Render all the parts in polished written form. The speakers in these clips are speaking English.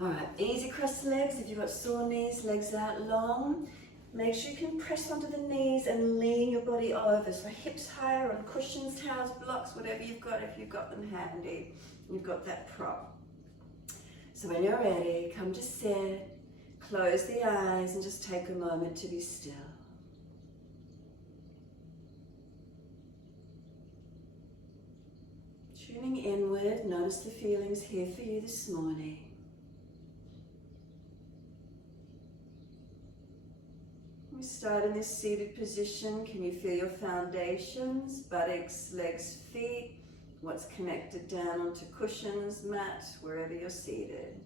All right, easy across the legs. If you've got sore knees, legs out long, make sure you can press onto the knees and lean your body over. So hips higher on cushions, towels, blocks, whatever you've got, if you've got them handy. You've got that prop. So when you're ready, come to sit, close the eyes and just take a moment to be still. Tuning inward, notice the feelings here for you this morning. We start in this seated position. Can you feel your foundations, buttocks, legs, feet? What's connected down onto cushions, mat, wherever you're seated.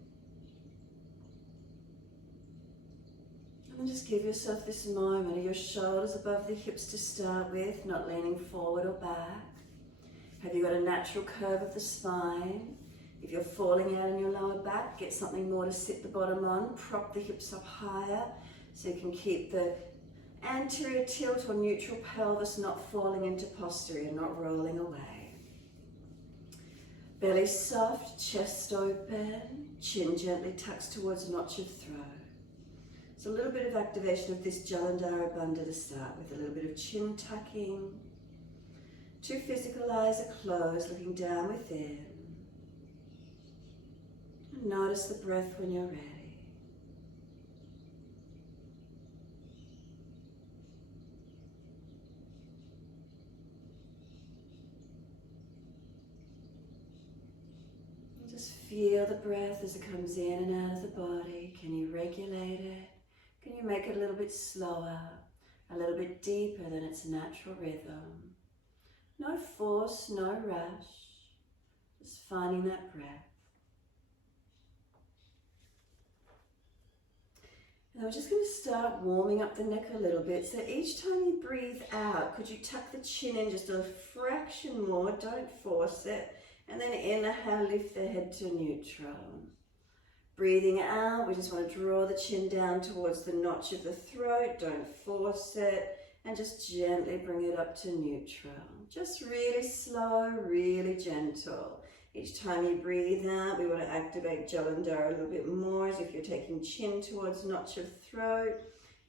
And then just give yourself this moment of your shoulders above the hips to start with, not leaning forward or back. Have you got a natural curve of the spine? If you're falling out in your lower back, get something more to sit the bottom on. Prop the hips up higher so you can keep the anterior tilt or neutral pelvis not falling into posture and not rolling away. Belly soft, chest open, chin gently tucks towards notch of throat. So a little bit of activation of this Jalandhara Bandha to start with, a little bit of chin tucking. Two physical eyes are closed, looking down within. And notice the breath when you're ready. Just feel the breath as it comes in and out of the body. Can you regulate it? Can you make it a little bit slower, a little bit deeper than its natural rhythm? No force, no rush, just finding that breath. And we're just going to start warming up the neck a little bit. So each time you breathe out, could you tuck the chin in just a fraction more? Don't force it. And then inhale, lift the head to neutral. Breathing out, we just want to draw the chin down towards the notch of the throat. Don't force it. And just gently bring it up to neutral. Just really slow, really gentle. Each time you breathe out, we want to activate Jalandhara a little bit more, as if you're taking chin towards notch of throat.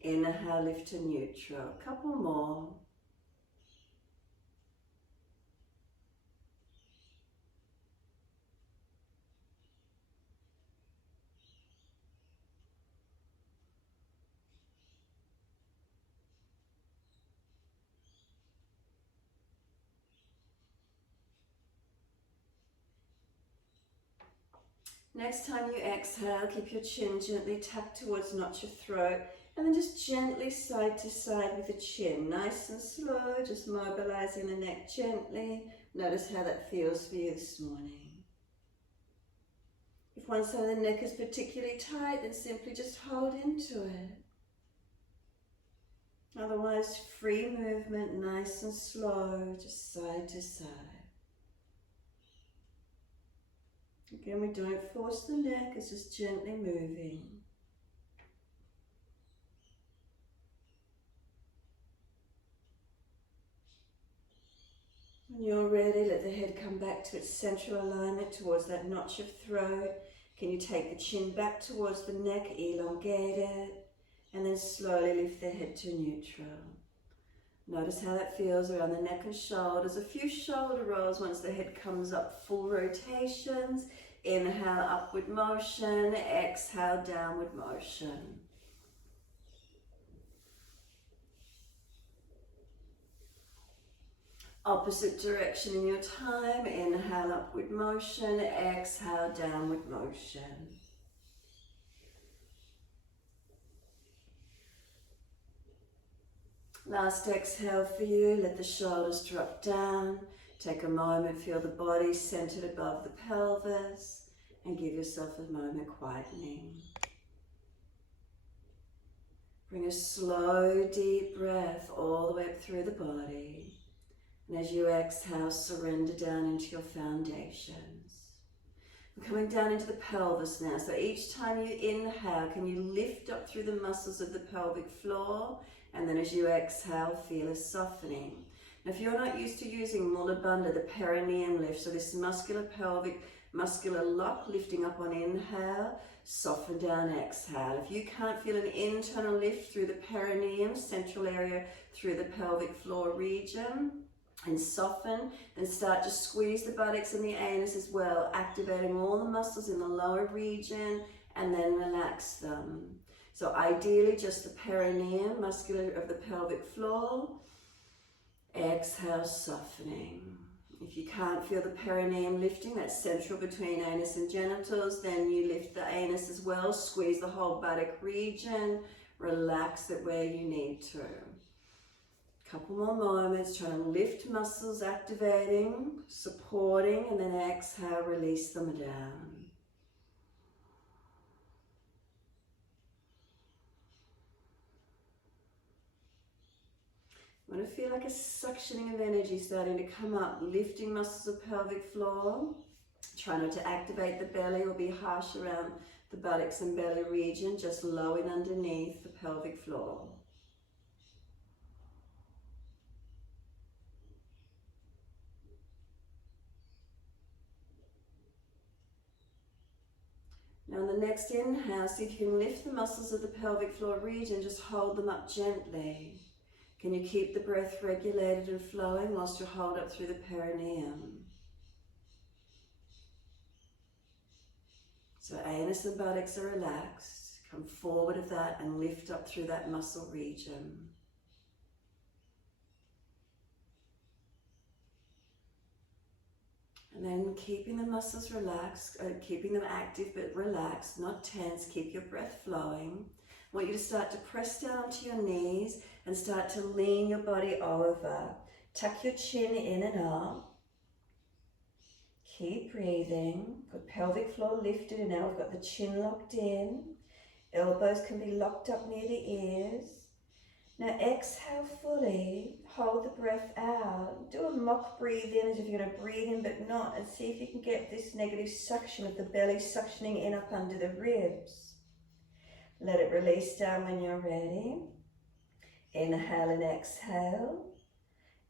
Inhale, lift to neutral. A couple more. Next time you exhale, keep your chin gently tucked towards notch of throat, and then just gently side to side with the chin. Nice and slow, just mobilizing the neck gently. Notice how that feels for you this morning. If one side of the neck is particularly tight, then simply just hold into it. Otherwise, free movement, nice and slow, just side to side. Again, we don't force the neck, it's just gently moving. When you're ready, let the head come back to its central alignment towards that notch of throat. Can you take the chin back towards the neck, elongate it, and then slowly lift the head to neutral. Notice how that feels around the neck and shoulders. A few shoulder rolls once the head comes up, full rotations. Inhale, upward motion. Exhale, downward motion. Opposite direction in your time. Inhale, upward motion. Exhale, downward motion. Last exhale for you. Let the shoulders drop down. Take a moment, feel the body centered above the pelvis, and give yourself a moment quietening. Bring a slow, deep breath all the way up through the body. And as you exhale, surrender down into your foundations. We're coming down into the pelvis now. So each time you inhale, can you lift up through the muscles of the pelvic floor? And then as you exhale, feel a softening. Now, if you're not used to using Mula Bandha, the perineum lift, so this muscular pelvic, muscular lock, lifting up on inhale, Soften down, exhale. If you can't feel an internal lift through the perineum, central area, through the pelvic floor region, and soften, then start to squeeze the buttocks and the anus as well, activating all the muscles in the lower region, and then relax them. So ideally just the perineum, muscular of the pelvic floor. Exhale, softening. If you can't feel the perineum lifting, that's central between anus and genitals, then you lift the anus as well, squeeze the whole buttock region, relax it where you need to. Couple more moments, trying to lift muscles, activating, supporting, and then exhale, release them down. You want to feel like a suctioning of energy starting to come up, lifting muscles of pelvic floor. Try not to activate the belly or be harsh around the buttocks and belly region, just low in underneath the pelvic floor. Now on the next inhale, see if you can lift the muscles of the pelvic floor region, just hold them up gently. Can you keep the breath regulated and flowing whilst you hold up through the perineum? So anus and buttocks are relaxed. Come forward of that and lift up through that muscle region. And then keeping the muscles relaxed, keeping them active but relaxed, not tense, keep your breath flowing. I want you to start to press down to your knees and start to lean your body over. Tuck your chin in and up. Keep breathing. Good pelvic floor lifted, and now we've got the chin locked in. Elbows can be locked up near the ears. Now exhale fully. Hold the breath out. Do a mock breathe in as if you're going to breathe in but not, and see if you can get this negative suction of the belly suctioning in up under the ribs. Let it release down when you're ready. Inhale and exhale.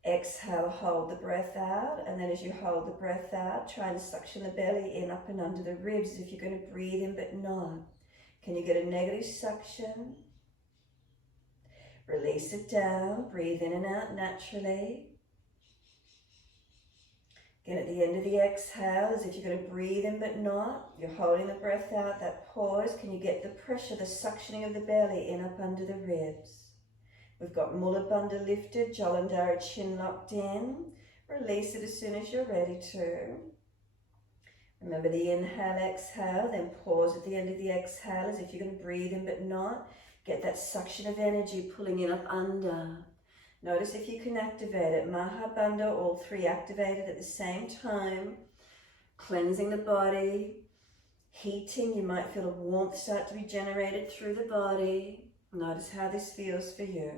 Exhale, hold the breath out, and then as you hold the breath out, try and suction the belly in up and under the ribs as if you're going to breathe in but not. Can you get a negative suction? Release it down, breathe in and out naturally. Again, at the end of the exhale, as if you're going to breathe in but not, you're holding the breath out, that pause. Can you get the pressure, the suctioning of the belly in up under the ribs? We've got Mula Bandha lifted, Jalandhara chin locked in. Release it as soon as you're ready to. Remember the inhale, exhale, then pause at the end of the exhale as if you're going to breathe in but not. Get that suction of energy pulling in up under. Notice if you can activate it. Maha Bandha, all three activated at the same time. Cleansing the body, heating. You might feel a warmth start to be generated through the body. Notice how this feels for you.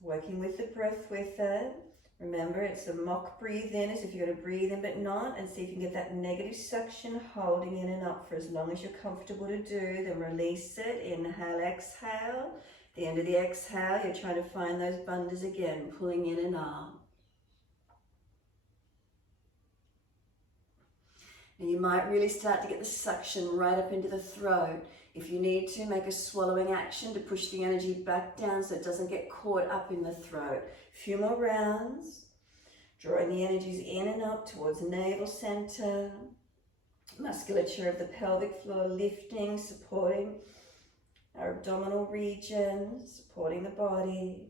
Working with the breath with it. Remember, it's a mock breathe in as if you're going to breathe in but not, and see if you can get that negative suction holding in and up for as long as you're comfortable to do. Then release it. Inhale, exhale. At the end of the exhale, you're trying to find those bandhas again, pulling in and up. And you might really start to get the suction right up into the throat. If you need to, make a swallowing action to push the energy back down so it doesn't get caught up in the throat. A few more rounds. Drawing the energies in and up towards navel center. Musculature of the pelvic floor lifting, supporting our abdominal region, supporting the body.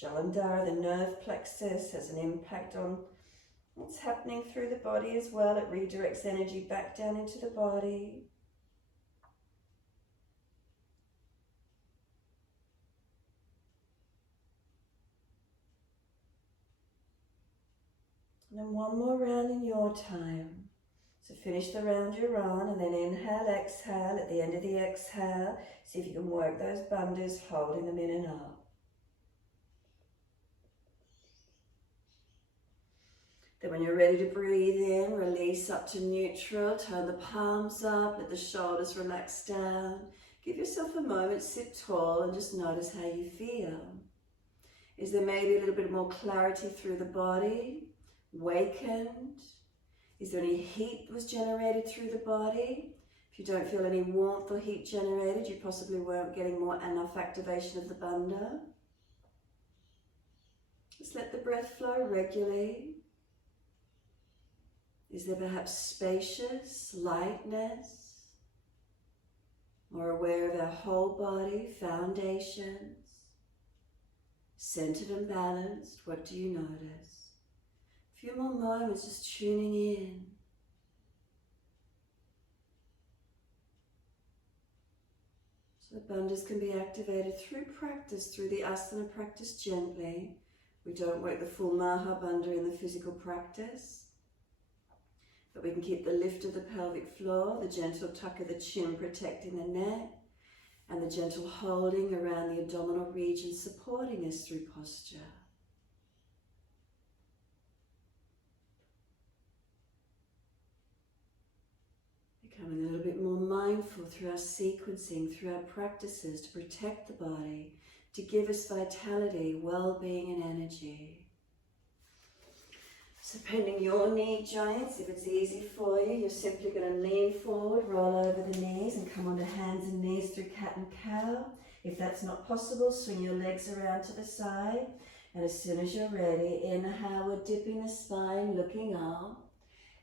Jalandhara, the nerve plexus, has an impact on what's happening through the body as well. It redirects energy back down into the body. And then one more round in your time. So finish the round you're on, and then inhale, exhale. At the end of the exhale, see if you can work those bandhas, holding them in and up. Then when you're ready to breathe in, release up to neutral, turn the palms up, let the shoulders relax down. Give yourself a moment, sit tall and just notice how you feel. Is there maybe a little bit more clarity through the body? Wakened? Is there any heat that was generated through the body? If you don't feel any warmth or heat generated, you possibly weren't getting enough activation of the Bandha. Just let the breath flow regularly. Is there perhaps spacious lightness? More aware of our whole body, foundations, centered and balanced? What do you notice? A few more moments just tuning in. So the bandhas can be activated through practice, through the asana practice gently. We don't work the full Maha Bandha in the physical practice, but we can keep the lift of the pelvic floor, the gentle tuck of the chin protecting the neck, and the gentle holding around the abdominal region supporting us through posture. Becoming a little bit more mindful through our sequencing, through our practices to protect the body, to give us vitality, well-being and energy. So bending your knee joints, if it's easy for you, you're simply going to lean forward, roll over the knees and come onto hands and knees through cat and cow. If that's not possible, swing your legs around to the side. And as soon as you're ready, inhale, we're dipping the spine, looking up.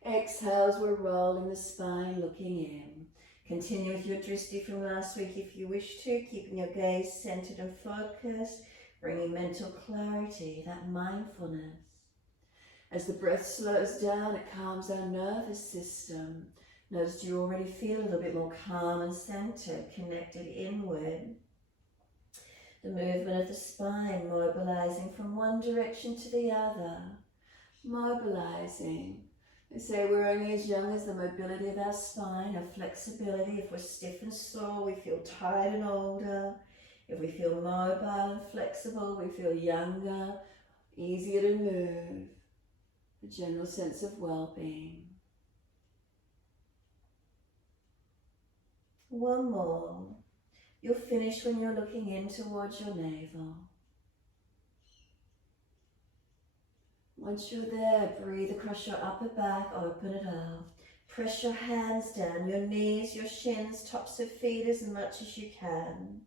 Exhales, we're rolling the spine, looking in. Continue with your drishti from last week if you wish to, keeping your gaze centered and focused, bringing mental clarity, that mindfulness. As the breath slows down, it calms our nervous system. Notice you already feel a little bit more calm and centered, connected inward. The movement of the spine, mobilizing from one direction to the other. Mobilizing. They say we're only as young as the mobility of our spine, our flexibility. If we're stiff and sore, we feel tired and older. If we feel mobile and flexible, we feel younger, easier to move. A general sense of well-being. One more. You'll finish when you're looking in towards your navel. Once you're there, breathe across your upper back, open it up. Press your hands down, your knees, your shins, tops of feet as much as you can.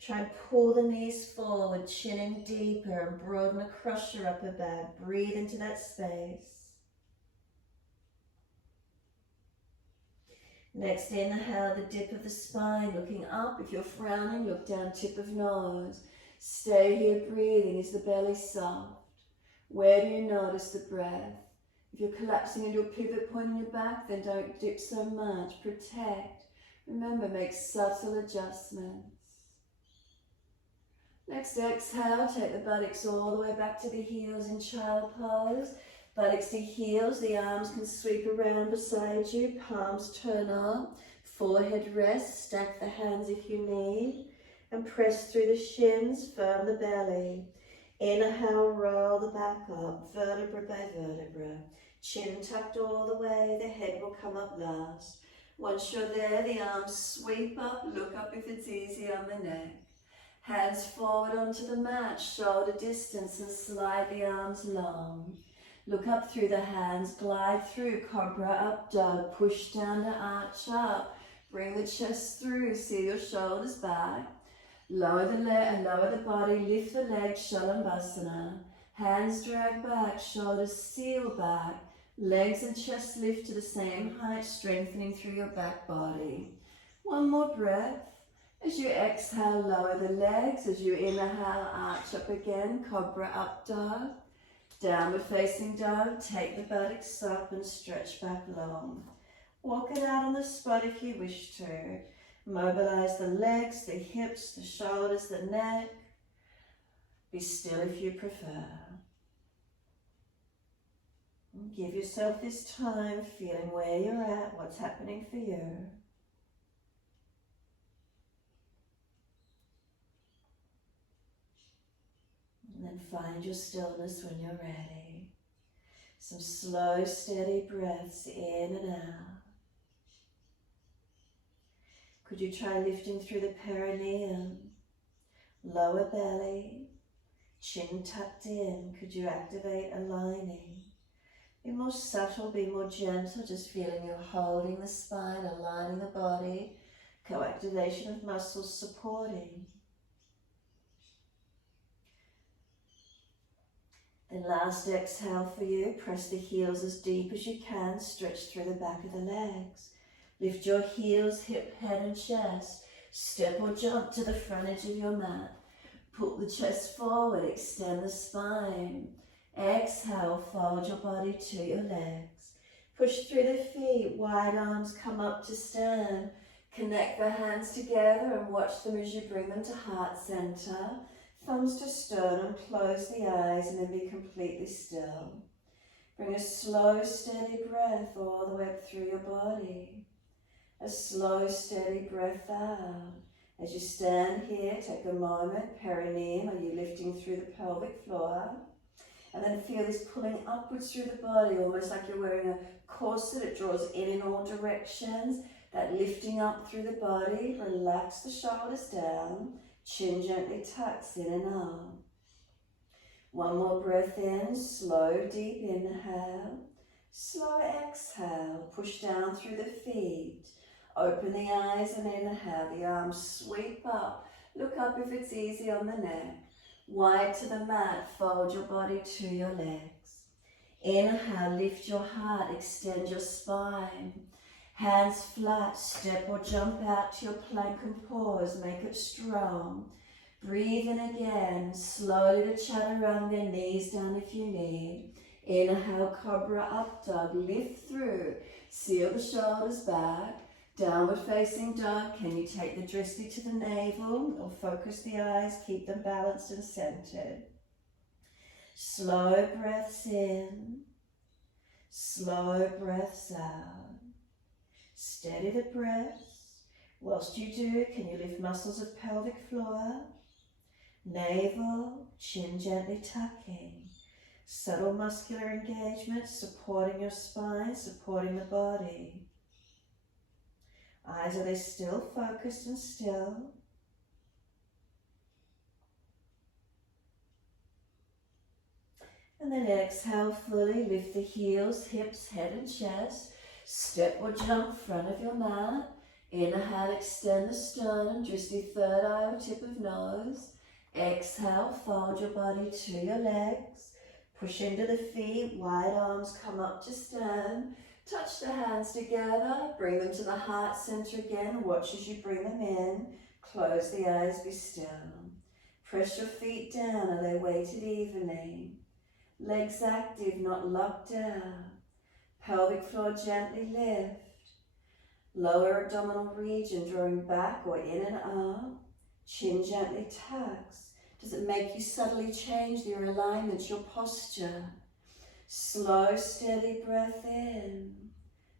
Try and pull the knees forward, chin in deeper and broaden across your upper back. Breathe into that space. Next, inhale, the dip of the spine, looking up. If you're frowning, look down, tip of nose. Stay here breathing. Is the belly soft? Where do you notice the breath? If you're collapsing into a pivot point in your back, then don't dip so much. Protect. Remember, make subtle adjustments. Next, exhale, take the buttocks all the way back to the heels in child pose. Buttocks to heels, the arms can sweep around beside you, palms turn up, forehead rest, stack the hands if you need, and press through the shins, firm the belly. Inhale, roll the back up, vertebra by vertebra. Chin tucked all the way, the head will come up last. Once you're there, the arms sweep up, look up if it's easy on the neck. Hands forward onto the mat, shoulder distance, and slide the arms long. Look up through the hands, glide through, cobra up dog, push down to arch up. Bring the chest through, see your shoulders back. Lower the body, lift the legs, Shavasana. Hands drag back, shoulders seal back. Legs and chest lift to the same height, strengthening through your back body. One more breath. As you exhale, lower the legs. As you inhale, arch up again, cobra up dog. Downward facing dog, take the buttocks up and stretch back long. Walk it out on the spot if you wish to. Mobilize the legs, the hips, the shoulders, the neck. Be still if you prefer. And give yourself this time, feeling where you're at, what's happening for you. And then find your stillness when you're ready. Some slow, steady breaths in and out. Could you try lifting through the perineum, lower belly, Chin tucked in. Could you activate aligning? Be more subtle, be more gentle, just feeling you're holding the spine, aligning the body, co-activation of muscles supporting. Then last exhale for you, press the heels as deep as you can, stretch through the back of the legs. Lift your heels, hip, head and chest. Step or jump to the front edge of your mat. Pull the chest forward, extend the spine. Exhale, fold your body to your legs. Push through the feet, wide arms come up to stand. Connect the hands together and watch them as you bring them to heart center. Thumbs to sternum, close the eyes and then be completely still. Bring a slow, steady breath all the way up through your body. A slow, steady breath out. As you stand here, take a moment, perineum, are you lifting through the pelvic floor? And then feel this pulling upwards through the body, almost like you're wearing a corset. It draws in all directions. That lifting up through the body, relax the shoulders down, chin gently tucks in and out. One more breath in, slow, deep inhale. Slow exhale, push down through the feet. Open the eyes and inhale, the arms sweep up. Look up if it's easy on the neck. Wide to the mat, fold your body to your legs. Inhale, lift your heart, extend your spine. Hands flat, step or jump out to your plank and pause, make it strong. Breathe in again, slowly to chaturanga, knees down if you need. Inhale, cobra up dog, lift through, seal the shoulders back. Downward facing dog, can you take the drishti to the navel or focus the eyes, keep them balanced and centered. Slow breaths in, slow breaths out. Steady the breaths. Whilst you do, can you lift muscles of pelvic floor, navel, chin gently tucking. Subtle muscular engagement, supporting your spine, supporting the body. Eyes, are they still focused and still? And then exhale fully, lift the heels, hips, head and chest. Step or jump front of your mat. Inhale, extend the sternum, drishti third eye or tip of nose. Exhale, fold your body to your legs. Push into the feet, wide arms come up to stand. Touch the hands together, bring them to the heart center again. Watch as you bring them in. Close the eyes, be still. Press your feet down, are they weighted evenly? Legs active, not locked down. Pelvic floor gently lift. Lower abdominal region drawing back or in and up. Chin gently tucks. Does it make you subtly change your alignment, your posture? Slow, steady breath in.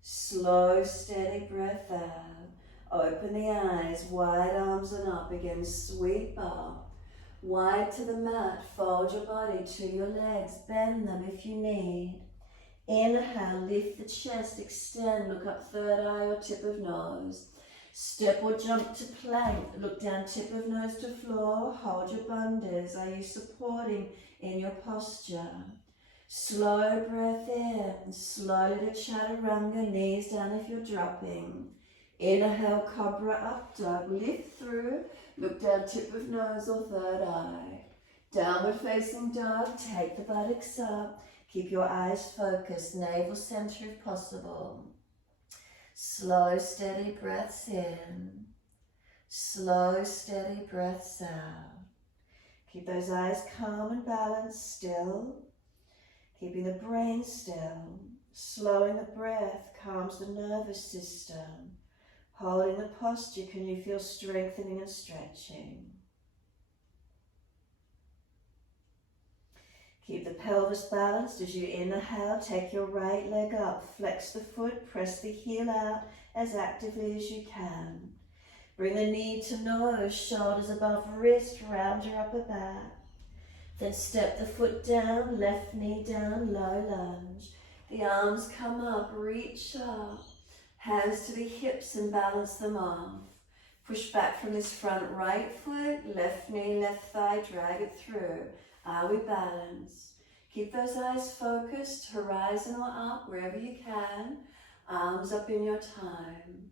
Slow, steady breath out. Open the eyes, wide arms and up again. Sweep up. Wide to the mat, fold your body to your legs. Bend them if you need. Inhale, lift the chest, extend, look up third eye or tip of nose. Step or jump to plank, look down tip of nose to floor. Hold your bandhas. Are you supporting in your posture? Slow breath in, slowly to chaturanga, knees down if you're dropping. Inhale, cobra up dog, lift through, look down tip of nose or third eye. Downward facing dog, take the buttocks up, keep your eyes focused, navel center if possible. Slow, steady breaths in, slow, steady breaths out. Keep those eyes calm and balanced, still. Keeping the brain still, slowing the breath calms the nervous system. Holding the posture, can you feel strengthening and stretching? Keep the pelvis balanced as you inhale, take your right leg up, flex the foot, press the heel out as actively as you can. Bring the knee to nose, shoulders above wrist, round your upper back. Then step the foot down, left knee down, low lunge. The arms come up, reach up. Hands to the hips and balance them off. Push back from this front right foot, left knee, left thigh, drag it through. Are we balanced? Keep those eyes focused, horizon or up, wherever you can. Arms up in your time.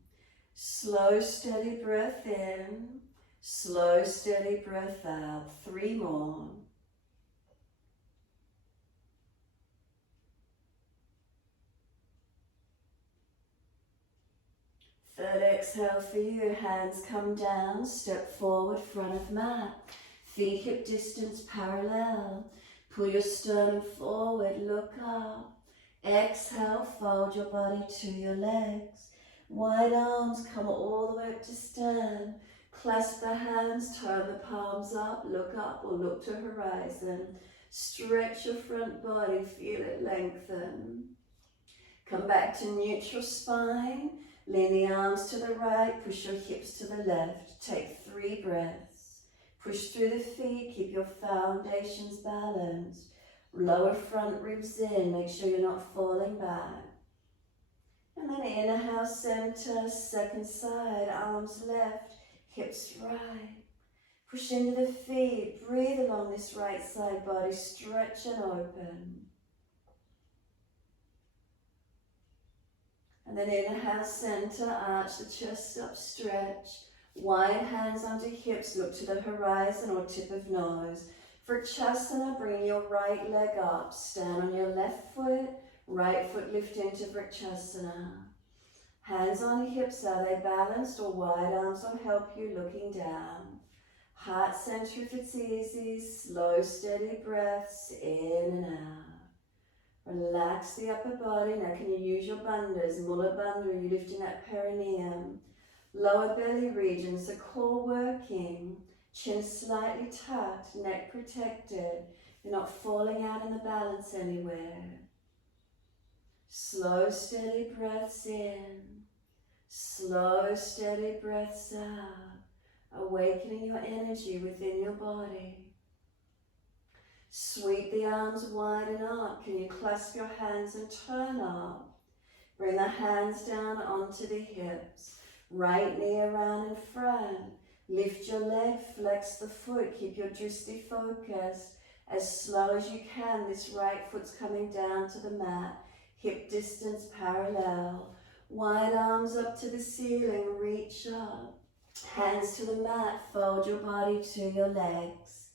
Slow, steady breath in. Slow, steady breath out. 3 more. Third exhale for you. Hands come down, step forward, front of mat. Feet hip distance parallel. Pull your sternum forward, look up. Exhale, fold your body to your legs. Wide arms, come all the way up to stand. Clasp the hands, turn the palms up or look to horizon. Stretch your front body, feel it lengthen. Come back to neutral spine. Lean the arms to the right, push your hips to the left. Take 3 breaths. Push through the feet, keep your foundations balanced. Lower front ribs in, make sure you're not falling back. And then inhale, center, second side, arms left, hips right. Push into the feet, breathe along this right side body, stretch and open. And then inhale, center, arch the chest up, stretch. Wide hands under hips, look to the horizon or tip of nose. For Shavasana, bring your right leg up. Stand on your left foot, right foot lift into Vrksasana. Hands on hips, are they balanced or wide arms will help you looking down. Heart center if it's easy, slow steady breaths in and out. Relax the upper body. Now can you use your bandhas? Mula bandha, are you lifting that perineum? Lower belly region, so core working. Chin slightly tucked, neck protected. You're not falling out in the balance anywhere. Slow, steady breaths in. Slow, steady breaths out. Awakening your energy within your body. Sweep the arms wide and up. Can you clasp your hands and turn up? Bring the hands down onto the hips. Right knee around in front. Lift your leg, flex the foot. Keep your drishti focused. As slow as you can, this right foot's coming down to the mat. Hip distance parallel. Wide arms up to the ceiling, reach up. Hands to the mat, fold your body to your legs.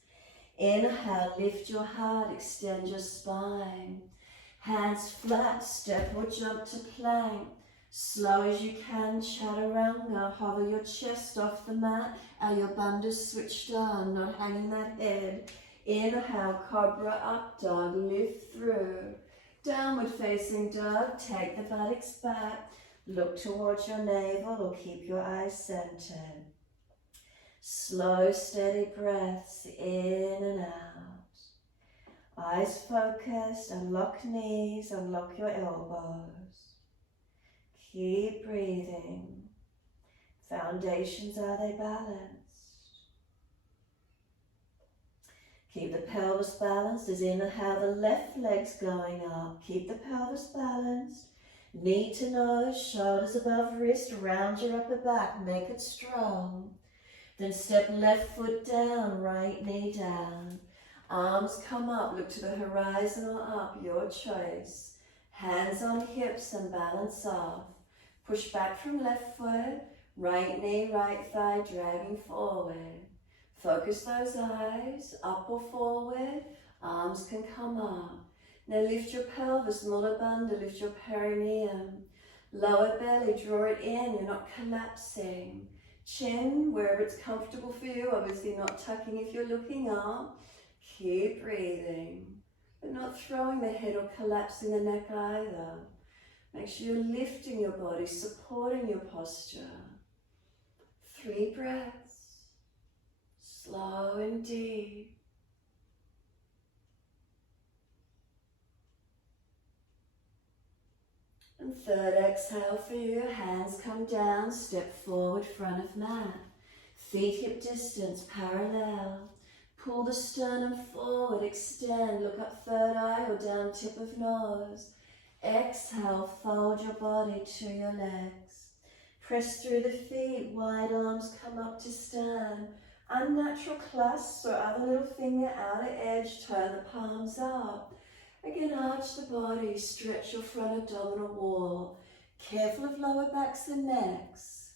Inhale, lift your heart, extend your spine. Hands flat, step or jump to plank. Slow as you can, chaturanga, hover your chest off the mat. Are your bandhas switched on, not hanging that head. Inhale, cobra up dog, lift through. Downward facing dog, take the buttocks back. Look towards your navel or keep your eyes centered. Slow, steady breaths in and out. Eyes focused, unlock knees, unlock your elbows. Keep breathing. Foundations, are they balanced? Keep the pelvis balanced as inhale, the left leg's going up. Keep the pelvis balanced. Knee to nose, shoulders above wrist, round your upper back, make it strong. Then step left foot down, right knee down. Arms come up, look to the horizon or up, your choice. Hands on hips and balance off. Push back from left foot, right knee, right thigh, dragging forward. Focus those eyes, up or forward, arms can come up. Now lift your pelvis, Mula Bandha, lift your perineum. Lower belly, draw it in, you're not collapsing. Chin, wherever it's comfortable for you, obviously not tucking if you're looking up. Keep breathing, but not throwing the head or collapsing the neck either. Make sure you're lifting your body, supporting your posture. 3 breaths, slow and deep. And third exhale for you, hands come down, step forward, front of mat. Feet hip distance, parallel. Pull the sternum forward, extend, look up third eye or down tip of nose. Exhale, fold your body to your legs. Press through the feet, wide arms come up to stand. Unnatural clasps or other little finger outer edge, turn the palms up. Again, arch the body, stretch your front abdominal wall. Careful of lower backs and necks.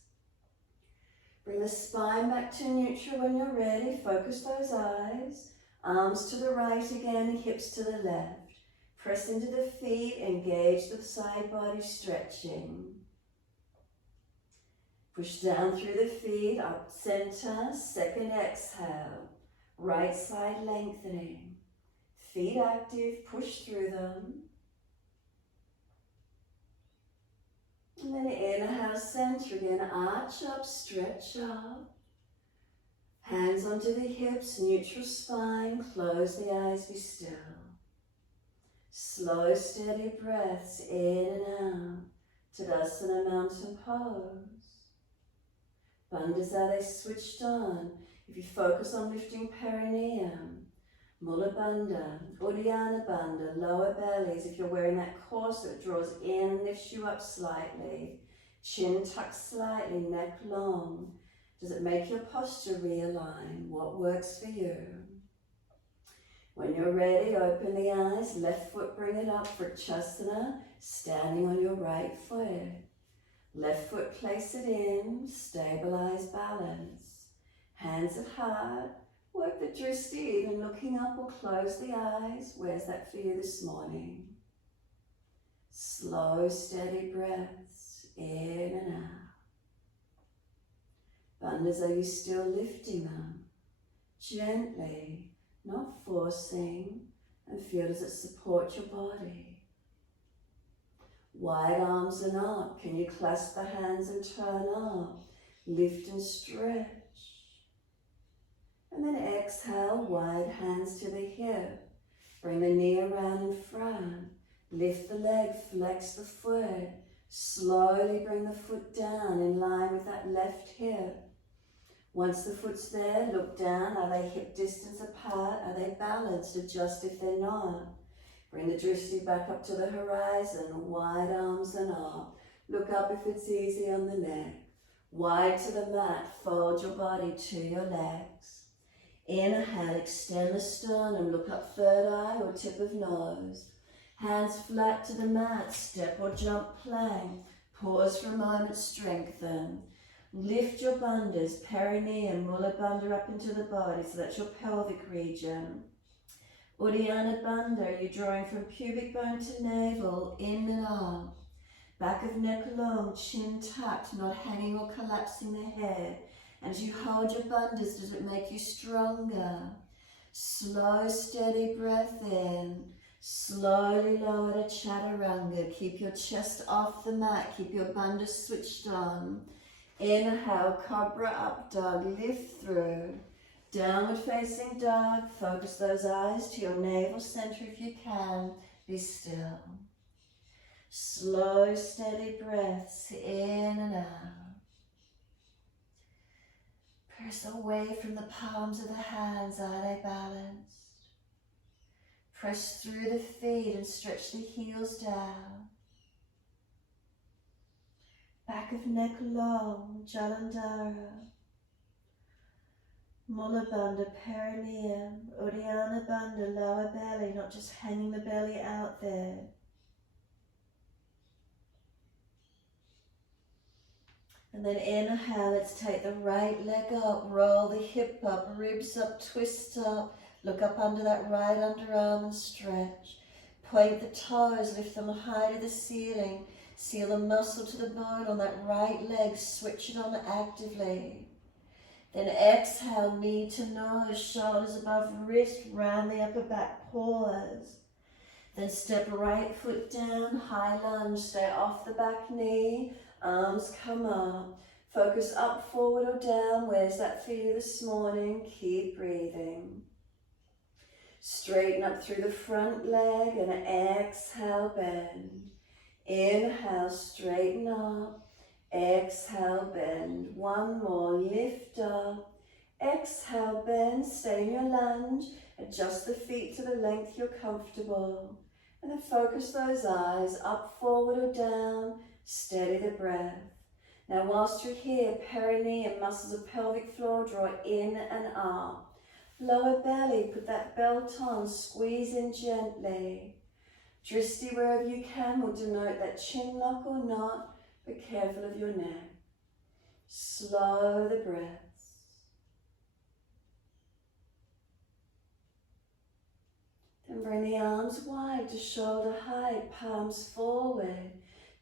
Bring the spine back to neutral when you're ready. Focus those eyes. Arms to the right again, hips to the left. Press into the feet, engage the side body stretching. Push down through the feet, up center, second exhale. Right side lengthening. Feet active, push through them. And then inhale, center again, arch up, stretch up. Hands onto the hips, neutral spine, close the eyes, be still. Slow, steady breaths in and out. Tadasana, mountain pose. Bandhas, are they switched on? If you focus on lifting perineum, Mula Bandha, Uddiyana Bandha, lower bellies. If you're wearing that corset, it draws in, lifts you up slightly. Chin tucked slightly, neck long. Does it make your posture realign? What works for you? When you're ready, open the eyes, left foot bring it up for Vrikshasana, standing on your right foot. Left foot place it in, stabilize, balance. Hands at heart, work the drishti, even looking up or close the eyes. Where's that for you this morning? Slow, steady breaths in and out. Bandhas, are you still lifting them? Gently, not forcing, and feel does it support your body? Wide arms and up. Can you clasp the hands and turn up? Lift and stretch. And then exhale, wide hands to the hip. Bring the knee around in front. Lift the leg, flex the foot. Slowly bring the foot down in line with that left hip. Once the foot's there, look down. Are they hip distance apart? Are they balanced? Adjust if they're not. Bring the drishti back up to the horizon, wide arms and up. Look up if it's easy on the neck. Wide to the mat, fold your body to your legs. Inhale, extend the sternum, look up third eye or tip of nose. Hands flat to the mat, step or jump plank. Pause for a moment, strengthen. Lift your bandhas, perineum, mula bandha up into the body, so that's your pelvic region. Uddiyana Bandha, you're drawing from pubic bone to navel, in and up. Back of neck long, chin tucked, not hanging or collapsing the head. And as you hold your bandhas, does it make you stronger? Slow, steady breath in. Slowly lower to chaturanga. Keep your chest off the mat. Keep your bandhas switched on. Inhale, cobra up dog, lift through. Downward facing dog, focus those eyes to your navel center if you can, be still. Slow, steady breaths in and out. Press away from the palms of the hands, are they balanced? Press through the feet and stretch the heels down. Back of neck long, Jalandhara. Mula Bandha, perineum, Uddiyana Bandha, lower belly, not just hanging the belly out there. And then inhale, let's take the right leg up, roll the hip up, ribs up, twist up, look up under that right underarm and stretch. Point the toes, lift them high to the ceiling, seal the muscle to the bone on that right leg, switch it on actively. Then exhale, knee to nose, shoulders above wrist, round the upper back, pause. Then step right foot down, high lunge, stay off the back knee, arms come up. Focus up, forward or down, where's that for you this morning? Keep breathing. Straighten up through the front leg and exhale, bend. Inhale, straighten up. Exhale, bend. One more, lift up. Exhale, bend. Stay in your lunge. Adjust the feet to the length you're comfortable. And then focus those eyes up, forward or down. Steady the breath. Now whilst you're here, perineum, muscles of pelvic floor, draw in and up. Lower belly, put that belt on, squeeze in gently. Dristi wherever you can will denote that chin lock or not, but careful of your neck. Slow the breaths. Then bring the arms wide to shoulder height, palms forward.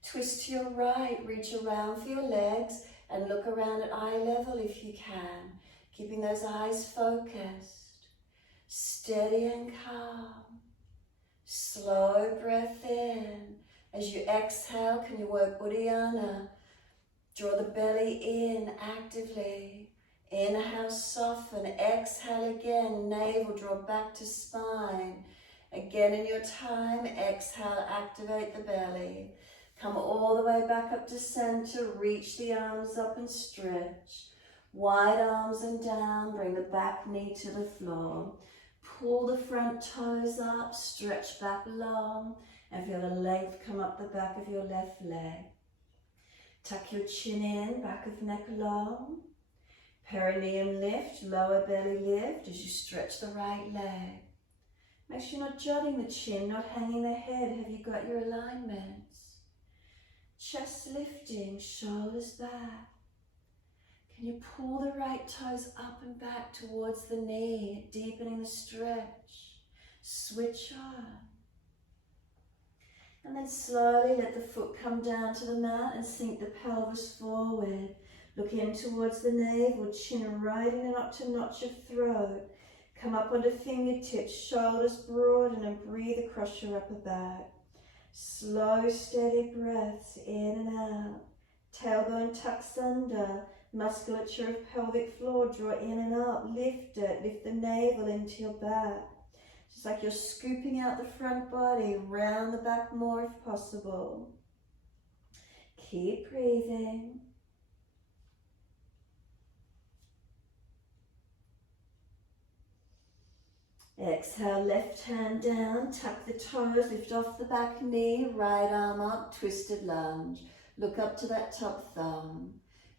Twist to your right, reach around for your legs and look around at eye level if you can, keeping those eyes focused. Steady and calm. Slow breath in. As you exhale, can you work Uddiyana? Draw the belly in actively. Inhale, soften. Exhale again. Navel, draw back to spine. Again in your time, exhale, activate the belly. Come all the way back up to center. Reach the arms up and stretch. Wide arms and down. Bring the back knee to the floor. Pull the front toes up, stretch back long, and feel the length come up the back of your left leg. Tuck your chin in, back of neck long. Perineum lift, lower belly lift as you stretch the right leg. Make sure you're not jutting the chin, not hanging the head. Have you got your alignments? Chest lifting, shoulders back. Can you pull the right toes up and back towards the knee, deepening the stretch? Switch on. And then slowly let the foot come down to the mat and sink the pelvis forward. Look in towards the navel, chin right in and up to notch your throat. Come up onto fingertips, shoulders broaden and breathe across your upper back. Slow, steady breaths in and out. Tailbone tucks under. Musculature of pelvic floor, draw in and up, lift it, lift the navel into your back. Just like you're scooping out the front body, round the back more if possible. Keep breathing. Exhale, left hand down, tuck the toes, lift off the back knee, right arm up, twisted lunge. Look up to that top thumb.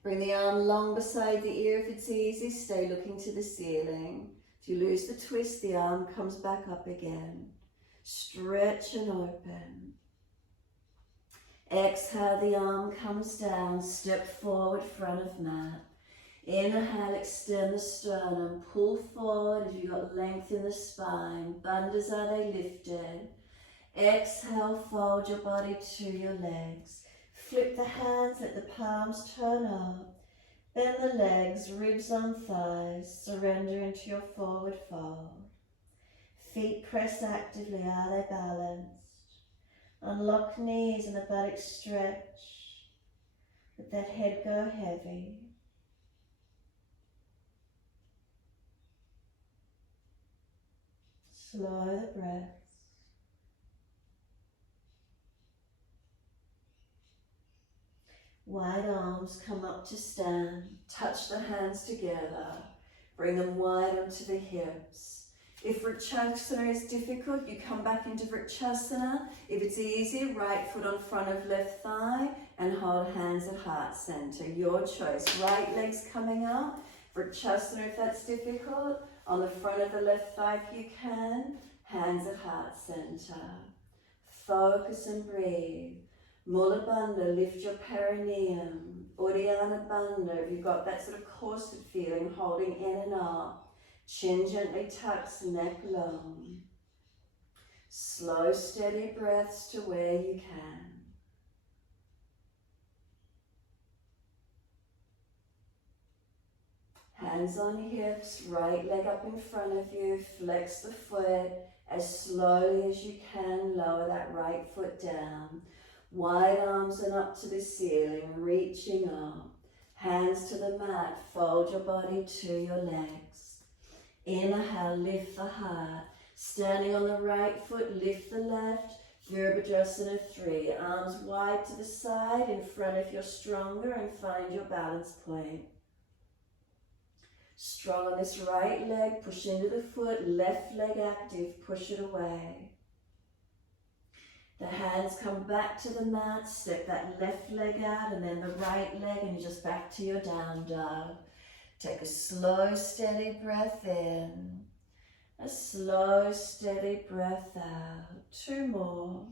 Bring the arm long beside the ear if it's easy. Stay looking to the ceiling. If you lose the twist, the arm comes back up again. Stretch and open. Exhale, the arm comes down. Step forward, front of mat. Inhale, extend the sternum. Pull forward if you've got length in the spine. Bandhas are they lifted. Exhale, fold your body to your legs. Flip the hands, let the palms turn up. Bend the legs, ribs on thighs. Surrender into your forward fold. Feet press actively, are they balanced? Unlock knees and the buttock stretch. Let that head go heavy. Slow the breath. Wide arms come up to stand. Touch the hands together. Bring them wide onto the hips. If Vrikshasana is difficult, you come back into Vrikshasana. If it's easy, right foot on front of left thigh and hold hands at heart center. Your choice. Right leg's coming up. Vrikshasana if that's difficult. On the front of the left thigh if you can. Hands at heart center. Focus and breathe. Mula Bandha, lift your perineum. Uddiyana Bandha, if you've got that sort of corset feeling, holding in and up. Chin gently tucks, neck long. Slow, steady breaths to where you can. Hands on hips, right leg up in front of you. Flex the foot as slowly as you can. Lower that right foot down. Wide arms and up to the ceiling, reaching up. Hands to the mat, fold your body to your legs. Inhale, lift the heart. Standing on the right foot, lift the left. Virabhadrasana 3. Arms wide to the side, in front if you're stronger, and find your balance point. Strong on this right leg, push into the foot, left leg active, push it away. The hands come back to the mat, step that left leg out and then the right leg, and you're just back to your down dog. Take a slow, steady breath in. A slow, steady breath out. 2 more.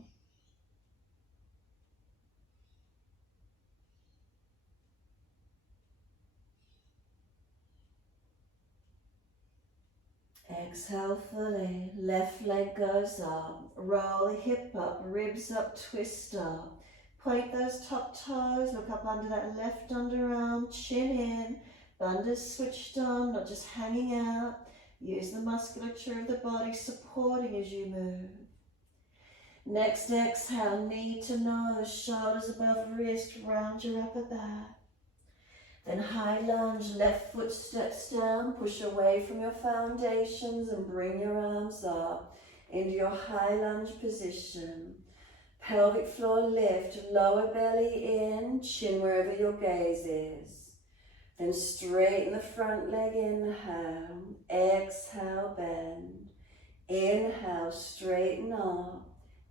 Exhale fully. Left leg goes up. Roll the hip up, ribs up, twist up. Point those top toes, look up under that left underarm, chin in. Bandhas switched on, not just hanging out. Use the musculature of the body supporting as you move. Next exhale, knee to nose, shoulders above wrist, round your upper back. Then high lunge, left foot steps down, push away from your foundations and bring your arms up into your high lunge position. Pelvic floor lift, lower belly in, chin wherever your gaze is. Then straighten the front leg, inhale, exhale, bend. Inhale, straighten up,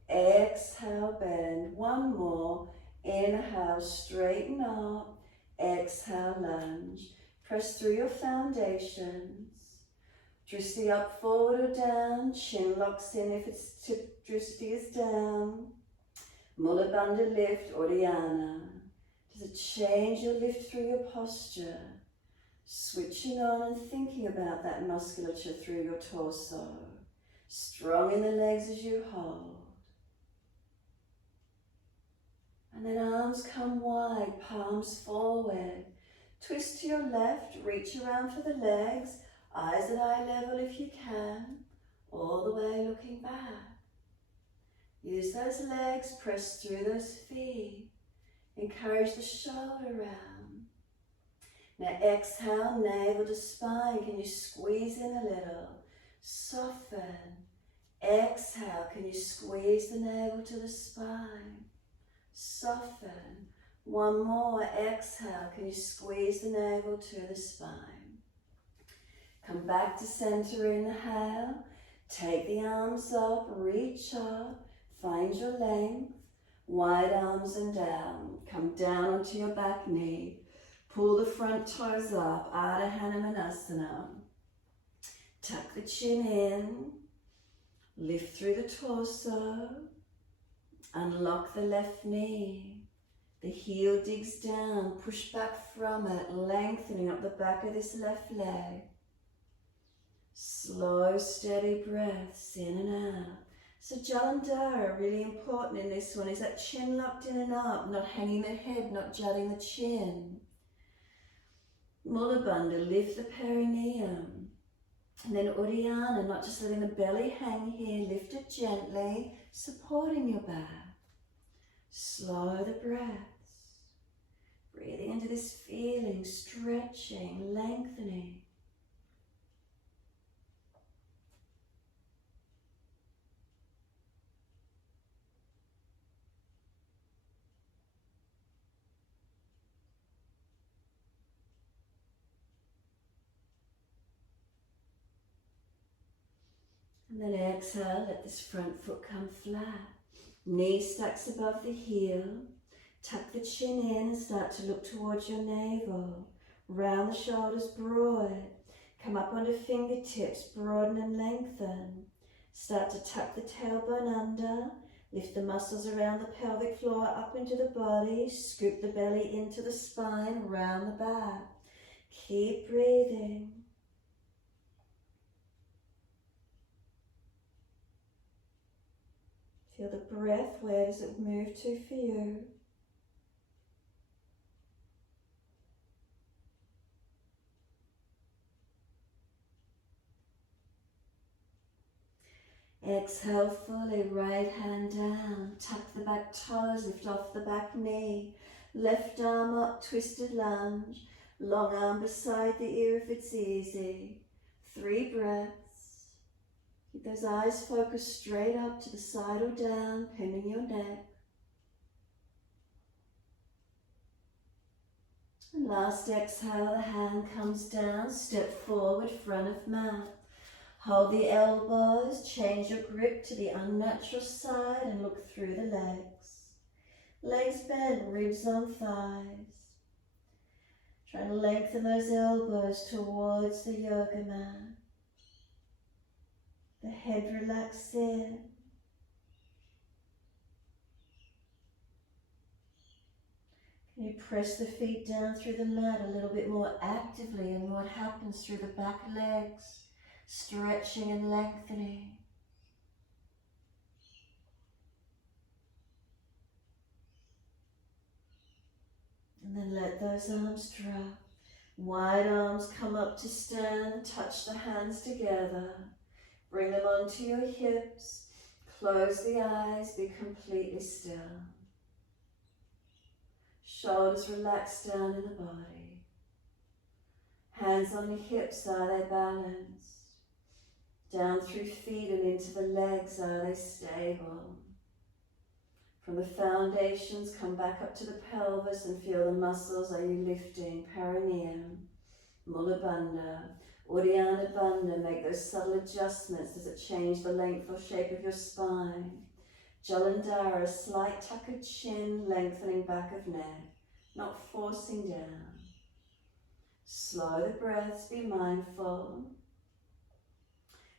exhale, bend. 1 more, inhale, straighten up, exhale, lunge. Press through your foundations. Drishti up, forward or down, chin locks in if it's drishti is down. Mula Bandha lift, Uddiyana. Does it change your lift through your posture? Switching on and thinking about that musculature through your torso. Strong in the legs as you hold. And then arms come wide, palms forward. Twist to your left, reach around for the legs. Eyes at eye level if you can. All the way looking back. Use those legs, press through those feet. Encourage the shoulder round. Now exhale, navel to spine. Can you squeeze in a little? Soften. Exhale, can you squeeze the navel to the spine? Soften. 1 more. Exhale, can you squeeze the navel to the spine? Come back to center, inhale. Take the arms up, reach up. Find your length. Wide arms and down. Come down onto your back knee. Pull the front toes up. Ardha Hanumanasana. Tuck the chin in. Lift through the torso. Unlock the left knee. The heel digs down. Push back from it. Lengthening up the back of this left leg. Slow, steady breaths in and out. So Jalandhara, really important in this one, is that chin locked in and up, not hanging the head, not jutting the chin. Mula Bandha, lift the perineum. And then Uddiyana, not just letting the belly hang here, lift it gently, supporting your back. Slow the breaths. Breathing into this feeling, stretching, lengthening. And then exhale, let this front foot come flat. Knee stacks above the heel. Tuck the chin in and start to look towards your navel. Round the shoulders broad. Come up onto fingertips, broaden and lengthen. Start to tuck the tailbone under. Lift the muscles around the pelvic floor up into the body. Scoop the belly into the spine, round the back. Keep breathing. Feel the breath, where does it move to for you? Exhale fully, right hand down, tuck the back toes, lift off the back knee, left arm up, twisted lunge, long arm beside the ear if it's easy. 3 breaths. Keep those eyes focused straight up to the side or down, pinning your neck. And last exhale, the hand comes down, step forward, front of mat. Hold the elbows, change your grip to the unnatural side and look through the legs. Legs bent, ribs on thighs. Try to lengthen those elbows towards the yoga mat. The head relaxed in. Can you press the feet down through the mat a little bit more actively, and what happens through the back legs, stretching and lengthening. And then let those arms drop. Wide arms come up to stand, touch the hands together. Bring them onto your hips. Close the eyes, be completely still. Shoulders relaxed down in the body. Hands on the hips, are they balanced? Down through feet and into the legs, are they stable? From the foundations, come back up to the pelvis and feel the muscles. Are you lifting? Perineum, Mula Bandha, Uddiyana Bandha. Make those subtle adjustments. Does it change the length or shape of your spine? Jalandhara, slight tuck of chin, lengthening back of neck, not forcing down. Slow the breaths, be mindful.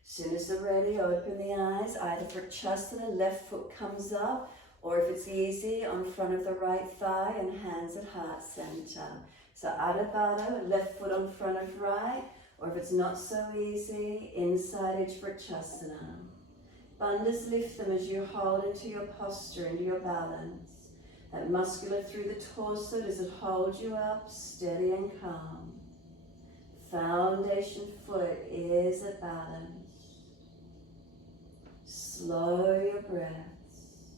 Soon as they're ready, open the eyes, either for Shavasana, left foot comes up, or if it's easy, on front of the right thigh and hands at heart center. So Adho Bandha, left foot on front of right, or if it's not so easy, inside edge for Shavasana. Bandhas, lift them as you hold into your posture, into your balance. That muscular through the torso, does it hold you up, steady and calm? Foundation foot is at balance. Slow your breaths.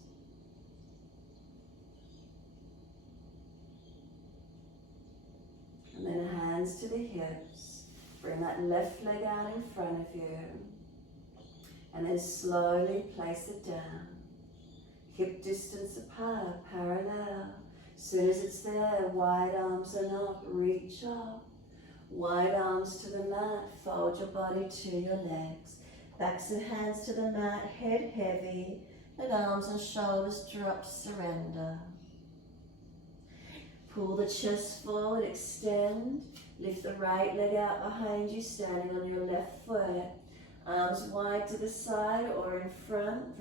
And then hands to the hips. Bring that left leg out in front of you. And then slowly place it down. Hip distance apart, parallel. Soon as it's there, wide arms and up, reach up. Wide arms to the mat, fold your body to your legs. Backs and hands to the mat, head heavy. Let arms and shoulders drop, surrender. Pull the chest forward, extend. Lift the right leg out behind you, standing on your left foot. Arms wide to the side or in front.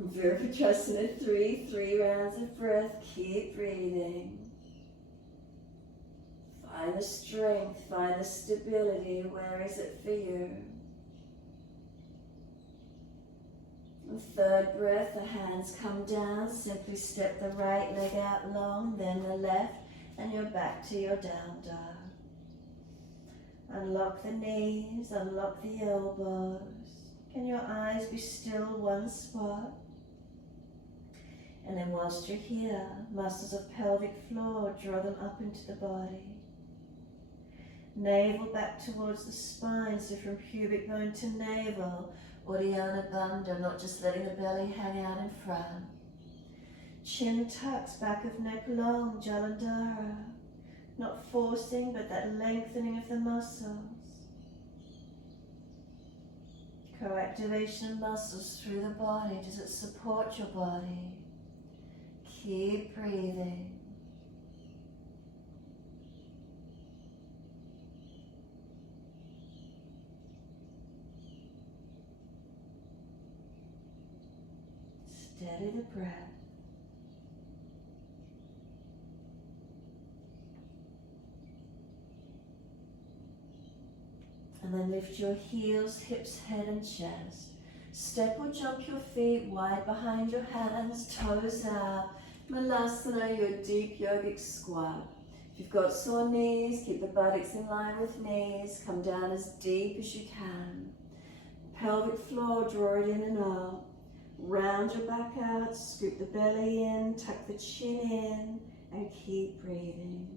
Virabhadrasana, three rounds of breath. Keep breathing. Find the strength, find the stability. Where is it for you? And third breath, the hands come down. Simply step the right leg out long, then the left, and you're back to your down dog. Unlock the knees, unlock the elbows. Can your eyes be still one spot? And then whilst you're here, muscles of pelvic floor, draw them up into the body. Navel back towards the spine, so from pubic bone to navel, Uddiyana Bandha, not just letting the belly hang out in front. Chin tucks, back of neck long, Jalandhara. Not forcing, but that lengthening of the muscles. Co-activation of muscles through the body. Does it support your body? Keep breathing. Steady the breath. And then lift your heels, hips, head and chest. Step or jump your feet wide behind your hands, toes out. Malasana, your deep yogic squat. If you've got sore knees, keep the buttocks in line with knees. Come down as deep as you can. Pelvic floor, draw it in and up. Round your back out, scoop the belly in, tuck the chin in, and keep breathing.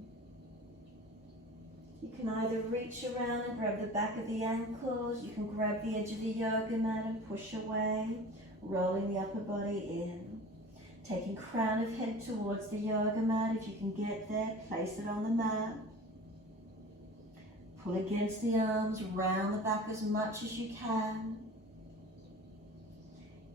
You can either reach around and grab the back of the ankles, you can grab the edge of the yoga mat and push away, rolling the upper body in. Taking crown of head towards the yoga mat, if you can get there, place it on the mat. Pull against the arms, round the back as much as you can.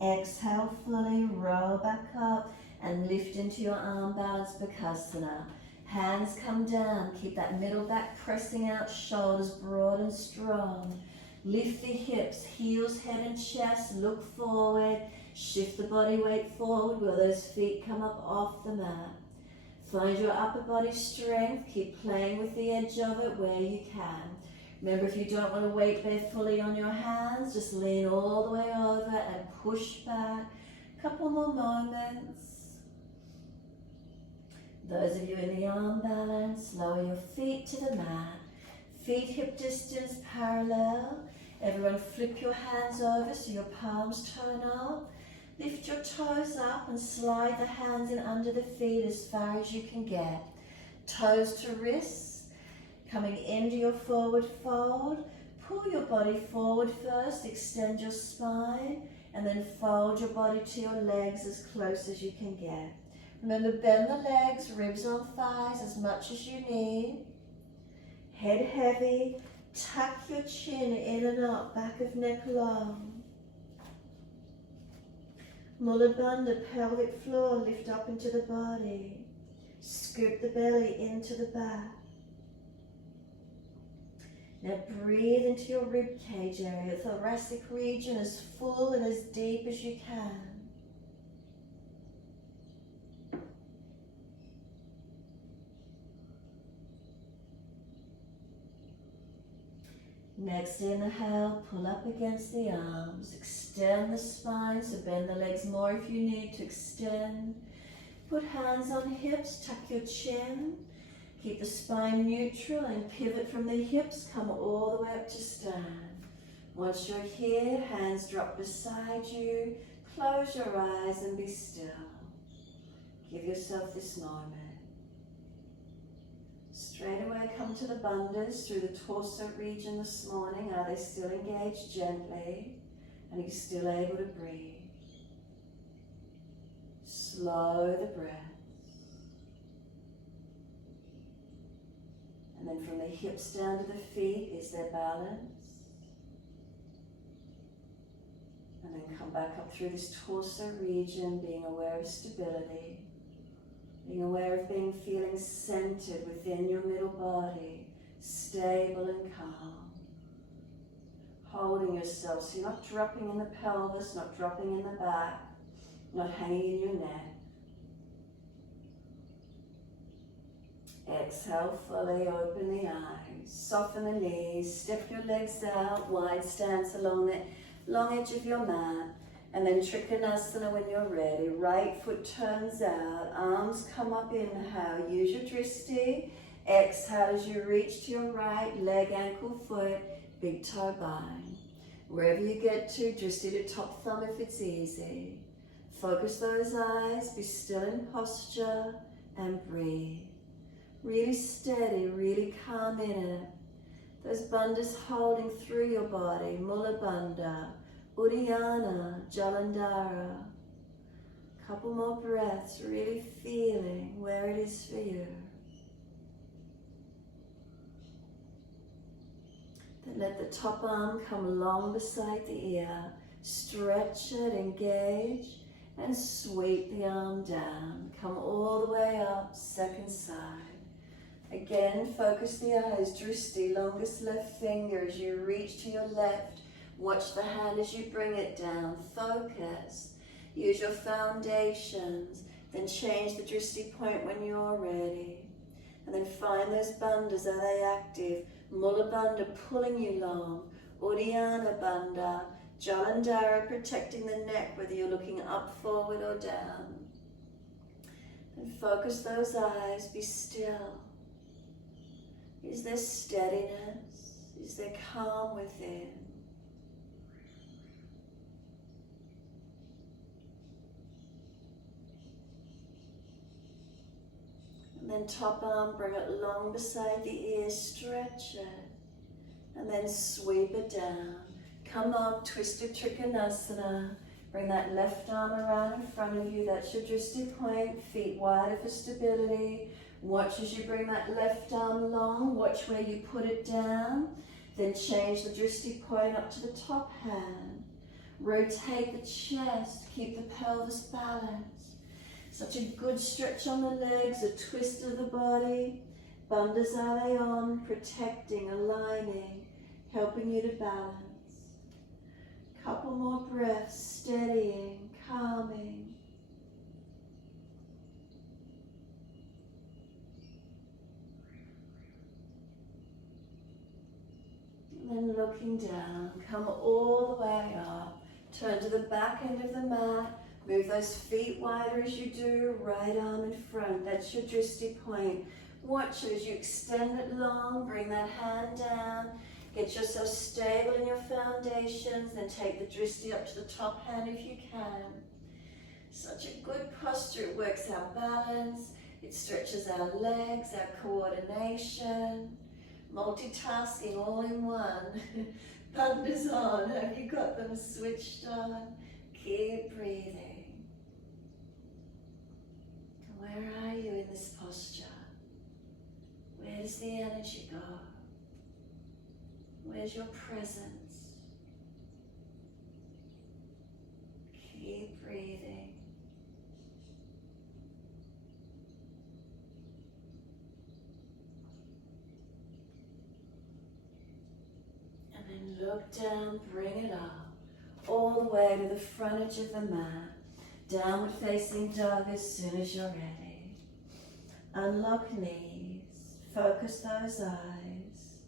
Exhale fully, roll back up and lift into your arm balance Bakasana. Hands come down, keep that middle back pressing out, shoulders broad and strong. Lift the hips, heels, head and chest, look forward. Shift the body weight forward where those feet come up off the mat. Find your upper body strength, keep playing with the edge of it where you can. Remember, if you don't want to weight bear fully on your hands, just lean all the way over and push back. Couple more moments. Those of you in the arm balance, lower your feet to the mat. Feet hip distance parallel. Everyone flip your hands over so your palms turn up. Lift your toes up and slide the hands in under the feet as far as you can get. Toes to wrists, coming into your forward fold. Pull your body forward first, extend your spine, and then fold your body to your legs as close as you can get. Remember, bend the legs, ribs on thighs as much as you need. Head heavy, tuck your chin in and up, back of neck long. Mula Bandha, pelvic floor, lift up into the body. Scoop the belly into the back. Now breathe into your rib cage area, thoracic region as full and as deep as you can. Next inhale, pull up against the arms, extend the spine, so bend the legs more if you need to extend. Put hands on hips, tuck your chin, keep the spine neutral and pivot from the hips, come all the way up to stand. Once you're here, hands drop beside you, close your eyes and be still. Give yourself this moment. Straight away come to the bandhas through the torso region this morning. Are they still engaged gently? And are you still able to breathe? Slow the breath. And then from the hips down to the feet, is there balance? And then come back up through this torso region, being aware of stability. Being aware of feeling centered within your middle body, stable and calm. Holding yourself so you're not dropping in the pelvis, not dropping in the back, not hanging in your neck. Exhale fully, open the eyes, soften the knees, step your legs out, wide stance along the long edge of your mat. And then Trikonasana when you're ready. Right foot turns out, arms come up, inhale. Use your drishti. Exhale as you reach to your right, leg, ankle, foot, big toe bind. Wherever you get to, drishti to top thumb if it's easy. Focus those eyes, be still in posture, and breathe. Really steady, really calm in it. Those bandhas holding through your body, Mula Bandha. Uddiyana, Jalandhara. Couple more breaths, really feeling where it is for you. Then let the top arm come along beside the ear. Stretch it, engage, and sweep the arm down. Come all the way up, second side. Again, focus the eyes, drishti, longest left finger as you reach to your left. Watch the hand as you bring it down. Focus. Use your foundations. Then change the drishti point when you're ready. And then find those bandhas. Are they active? Mula Bandha pulling you long. Uddiyana Bandha. Jalandhara protecting the neck, whether you're looking up, forward or down. Then focus those eyes. Be still. Is there steadiness? Is there calm within? And then top arm, bring it long beside the ear, stretch it. And then sweep it down. Come up, twisted Trikonasana. Bring that left arm around in front of you. That's your drishti point. Feet wider for stability. Watch as you bring that left arm long. Watch where you put it down. Then change the drishti point up to the top hand. Rotate the chest. Keep the pelvis balanced. Such a good stretch on the legs, a twist of the body. Bandhas are they on, protecting, aligning, helping you to balance. Couple more breaths, steadying, calming. And then looking down, come all the way up. Turn to the back end of the mat. Move those feet wider as you do, right arm in front. That's your drishti point. Watch it as you extend it long, bring that hand down. Get yourself stable in your foundations, then take the drishti up to the top hand if you can. Such a good posture, it works our balance, it stretches our legs, our coordination. Multitasking all in one. Bandhas on, have you got them switched on? Keep breathing. Where are you in this posture? Where does the energy go? Where's your presence? Keep breathing. And then look down, bring it up, all the way to the front edge of the mat. Downward facing dog as soon as you're ready. Unlock knees, focus those eyes.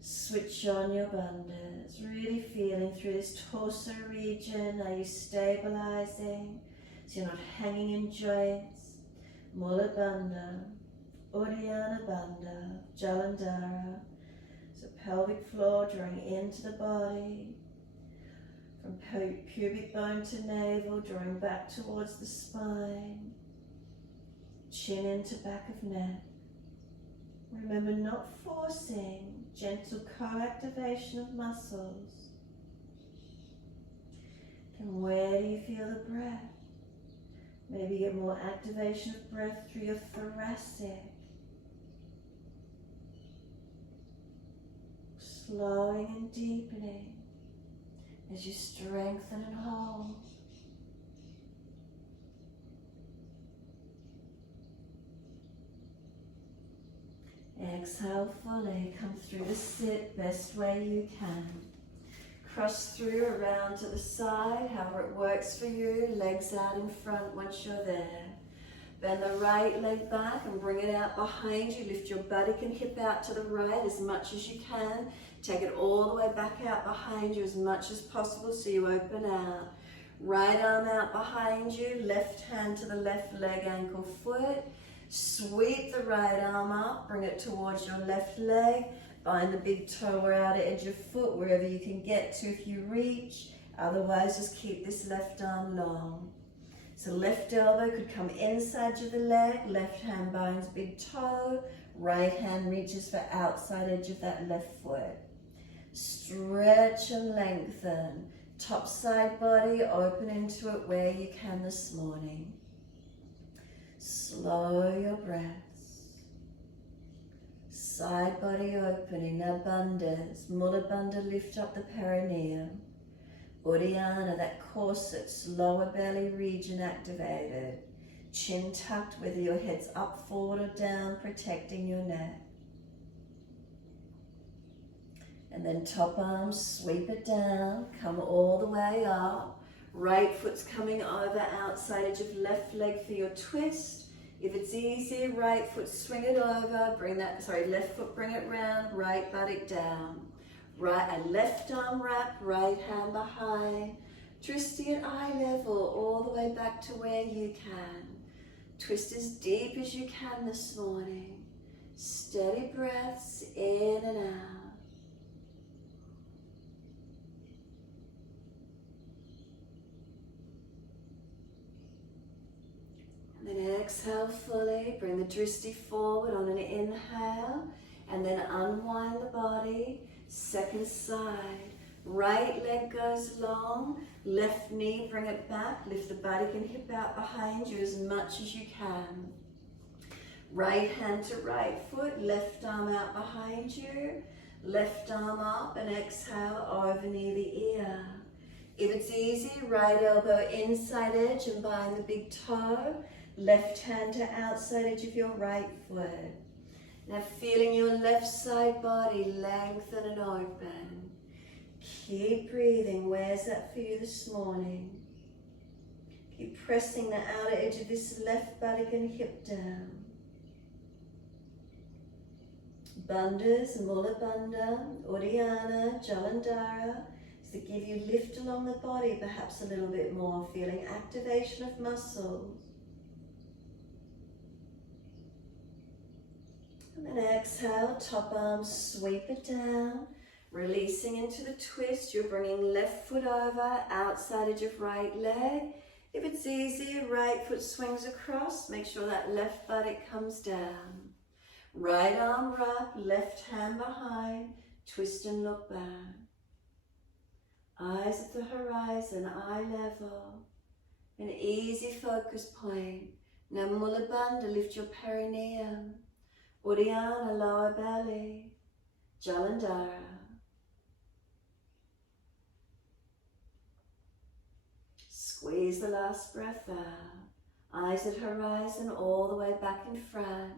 Switch on your bandhas, really feeling through this torso region. Are you stabilizing so you're not hanging in joints? Mula Bandha, Uddiyana Bandha, Jalandhara. So pelvic floor drawing into the body. From pubic bone to navel, drawing back towards the spine. Chin into back of neck. Remember, not forcing, gentle co-activation of muscles. And where do you feel the breath? Maybe get more activation of breath through your thoracic. Slowing and deepening as you strengthen and hold. Exhale fully, come through to sit best way you can. Cross through around to the side, however it works for you. Legs out in front once you're there. Bend the right leg back and bring it out behind you. Lift your buttock and hip out to the right as much as you can. Take it all the way back out behind you as much as possible so you open out. Right arm out behind you, left hand to the left leg, ankle, foot. Sweep the right arm up, bring it towards your left leg. Find the big toe or outer edge of foot wherever you can get to if you reach. Otherwise, just keep this left arm long. So left elbow could come inside of the leg, left hand binds big toe, right hand reaches for outside edge of that left foot. Stretch and lengthen. Top side body, open into it where you can this morning. Slow your breaths. Side body opening, now bandhas. Mula Bandha, lift up the perineum. Uddiyana, that corset's lower belly region activated. Chin tucked, whether your head's up, forward or down, protecting your neck. And then top arm, sweep it down, come all the way up. Right foot's coming over outside edge of left leg for your twist. If it's easy, right foot swing it over, left foot bring it round, right buttock down. Right and left arm wrap, right hand behind. Drishti at eye level, all the way back to where you can. Twist as deep as you can this morning. Steady breaths in and out. Then exhale fully, bring the drishti forward on an inhale, and then unwind the body. Second side, right leg goes long, left knee, bring it back, lift the buttock and hip out behind you as much as you can. Right hand to right foot, left arm out behind you, left arm up, and exhale over near the ear. If it's easy, right elbow inside edge and bind the big toe, left hand to outside edge of your right foot. Now feeling your left side body lengthen and open. Keep breathing. Where's that for you this morning? Keep pressing the outer edge of this left buttock and hip down. Bandhas, Mula Bandha, Uddiyana, Jalandhara, is to give you lift along the body perhaps a little bit more, feeling activation of muscles. And then exhale, top arm, sweep it down, releasing into the twist. You're bringing left foot over, outside edge of right leg. If it's easy, right foot swings across. Make sure that left buttock comes down. Right arm wrap, left hand behind, twist and look back. Eyes at the horizon, eye level. An easy focus point. Now Mula Bandha, lift your perineum. Uddiyana, lower belly. Jalandhara. Squeeze the last breath out. Eyes at horizon, all the way back in front.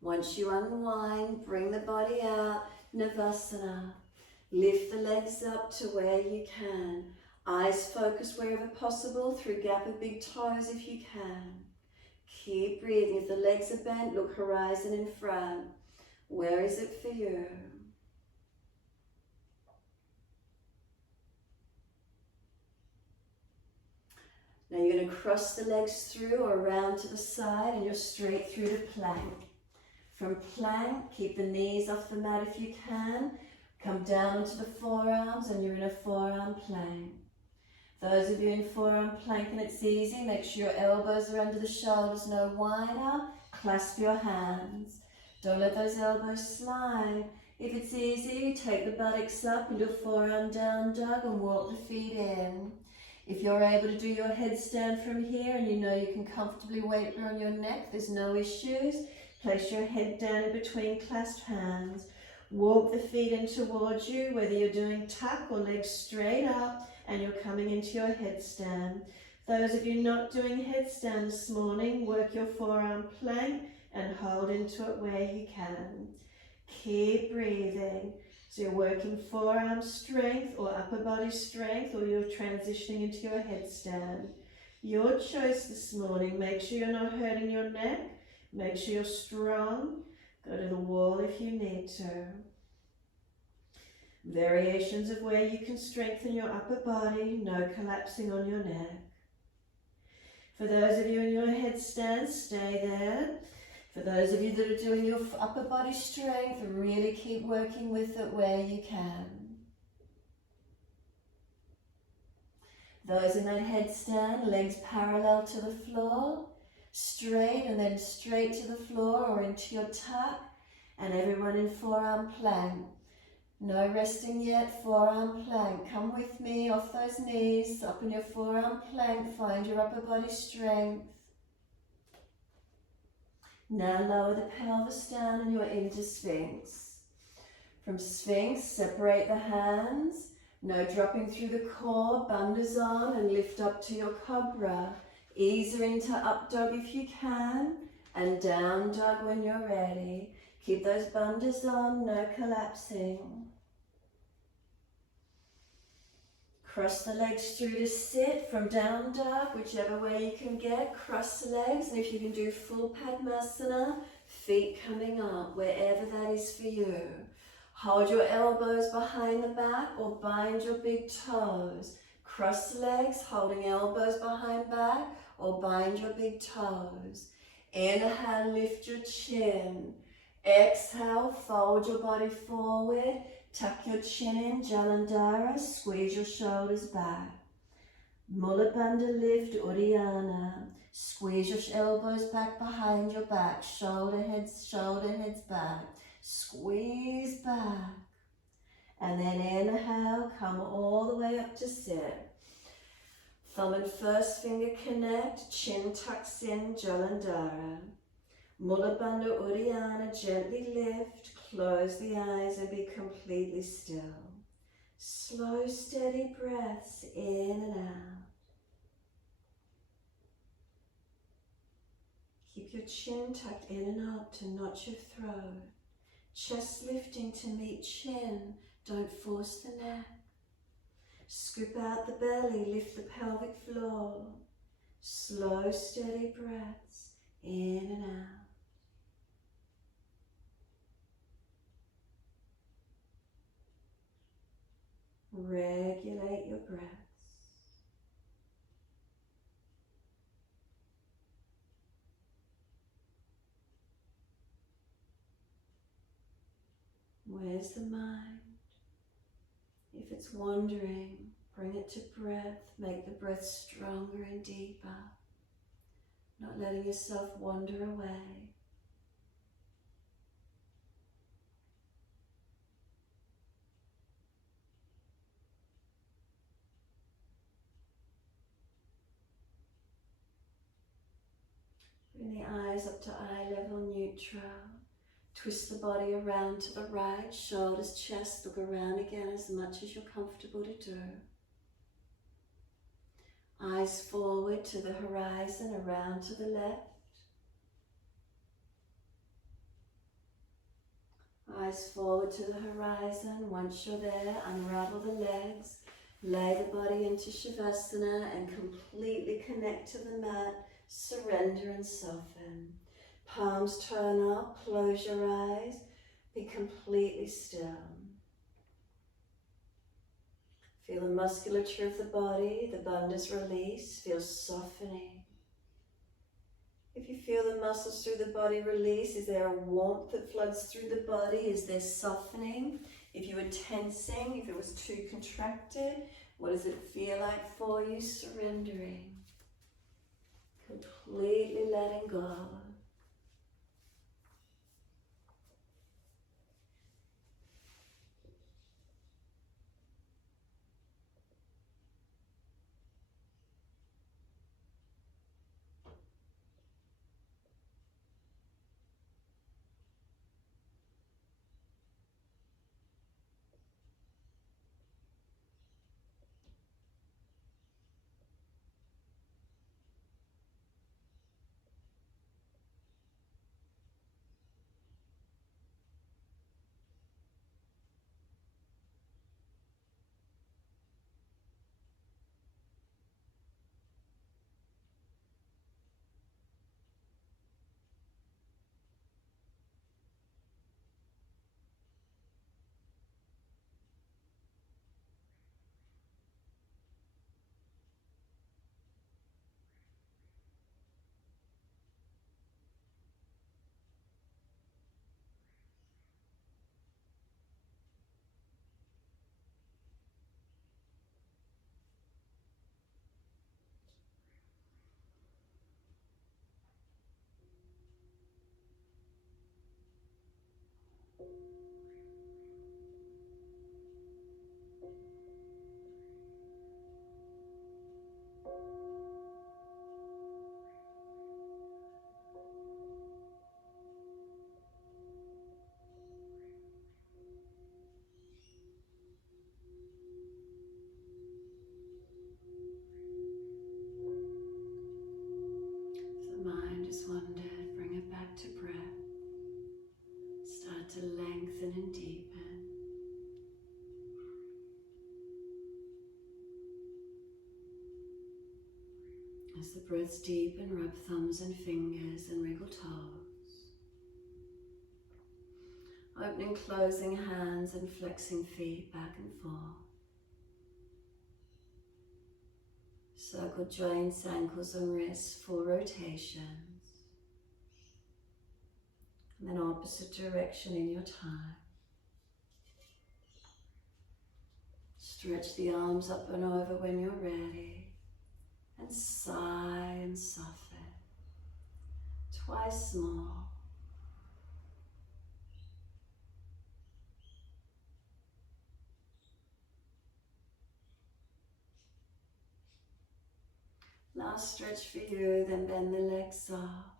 Once you unwind, bring the body out, Navasana. Lift the legs up to where you can. Eyes focus wherever possible, through gap of big toes if you can. Keep breathing. If the legs are bent, look horizon in front. Where is it for you? Now you're going to cross the legs through or around to the side and you're straight through to plank. From plank, keep the knees off the mat if you can. Come down onto the forearms and you're in a forearm plank. Those of you in forearm plank and it's easy, make sure your elbows are under the shoulders, no wider. Clasp your hands. Don't let those elbows slide. If it's easy, take the buttocks up into a forearm down dog and walk the feet in. If you're able to do your headstand from here and you know you can comfortably weight on your neck, there's no issues. Place your head down in between clasped hands. Walk the feet in towards you, whether you're doing tuck or legs straight up and you're coming into your headstand. Those of you not doing headstand this morning, work your forearm plank and hold into it where you can. Keep breathing. So you're working forearm strength or upper body strength, or you're transitioning into your headstand. Your choice this morning. Make sure you're not hurting your neck. Make sure you're strong. Go to the wall if you need to. Variations of where you can strengthen your upper body, no collapsing on your neck. For those of you in your headstand, stay there. For those of you that are doing your upper body strength, really keep working with it where you can. Those in that headstand, legs parallel to the floor, straight and then straight to the floor or into your tuck. And everyone in forearm plank. No resting yet, forearm plank. Come with me off those knees, up in your forearm plank, find your upper body strength. Now lower the pelvis down and you're into Sphinx. From Sphinx, separate the hands. No dropping through the core, bandhas on and lift up to your cobra. Ease her into up dog if you can, and down dog when you're ready. Keep those bandhas on, no collapsing. Cross the legs through to sit from down dog, whichever way you can get. Cross the legs, and if you can do full Padmasana, feet coming up, wherever that is for you. Hold your elbows behind the back or bind your big toes. Cross the legs, holding elbows behind back or bind your big toes. Inhale, lift your chin. Exhale, fold your body forward. Tuck your chin in, Jalandhara, squeeze your shoulders back. Mula Bandha lift, Uddiyana. Squeeze your elbows back behind your back, shoulder heads back. Squeeze back. And then inhale, come all the way up to sit. Thumb and first finger connect, chin tucks in, Jalandhara. Mula Bandha Uddiyana, gently lift, close the eyes and be completely still. Slow, steady breaths in and out. Keep your chin tucked in and up to notch your throat. Chest lifting to meet chin, don't force the neck. Scoop out the belly, lift the pelvic floor. Slow, steady breaths in and out. Regulate your breaths. Where's the mind? If it's wandering, bring it to breath. Make the breath stronger and deeper. Not letting yourself wander away. Bring the eyes up to eye level neutral. Twist the body around to the right, shoulders, chest, look around again as much as you're comfortable to do. Eyes forward to the horizon, around to the left. Eyes forward to the horizon. Once you're there, unravel the legs, lay the body into Shavasana and completely connect to the mat. Surrender and soften. Palms turn up, close your eyes, be completely still. Feel the musculature of the body, the bandhas release, feel softening. If you feel the muscles through the body release, is there a warmth that floods through the body? Is there softening? If you were tensing, if it was too contracted, what does it feel like for you? Surrendering. Completely letting go. If the mind has wandered, bring it back to breath. Start to lengthen and deepen. As the breaths deepen, rub thumbs and fingers and wriggle toes. Opening, closing hands and flexing feet back and forth. Circle joints, ankles and wrists, 4 rotations. And then opposite direction in your time. Stretch the arms up and over when you're ready. And sigh and soften. Twice more. Last stretch for you, then bend the legs up.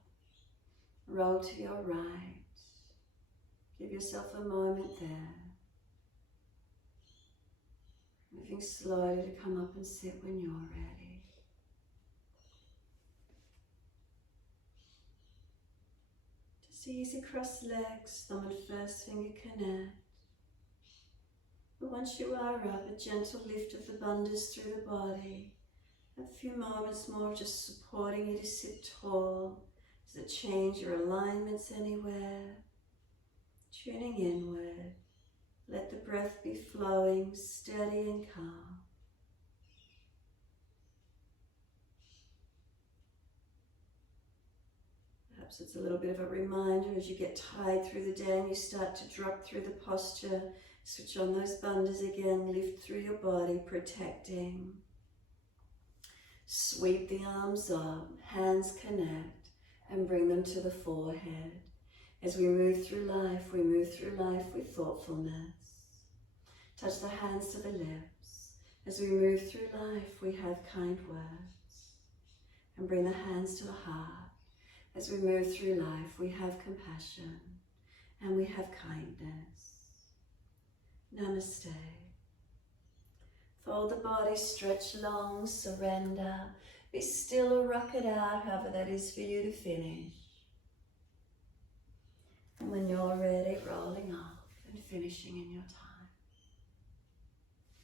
Roll to your right. Give yourself a moment there. Moving slowly to come up and sit when you're ready. Just easy cross legs, thumb and first finger connect. But once you are up, a gentle lift of the bandhas through the body. A few moments more of just supporting you to sit tall. Does it change your alignments anywhere? Tuning inward. Let the breath be flowing, steady and calm. Perhaps it's a little bit of a reminder as you get tired through the day and you start to drop through the posture. Switch on those bandhas again, lift through your body, protecting. Sweep the arms up, hands connect, and bring them to the forehead. As we move through life with thoughtfulness. Touch the hands to the lips. As we move through life, we have kind words. And bring the hands to the heart. As we move through life, we have compassion and we have kindness. Namaste. Fold the body, stretch long, surrender. Be still or rock it out, however that is for you to finish. And when you're ready, rolling off and finishing in your time.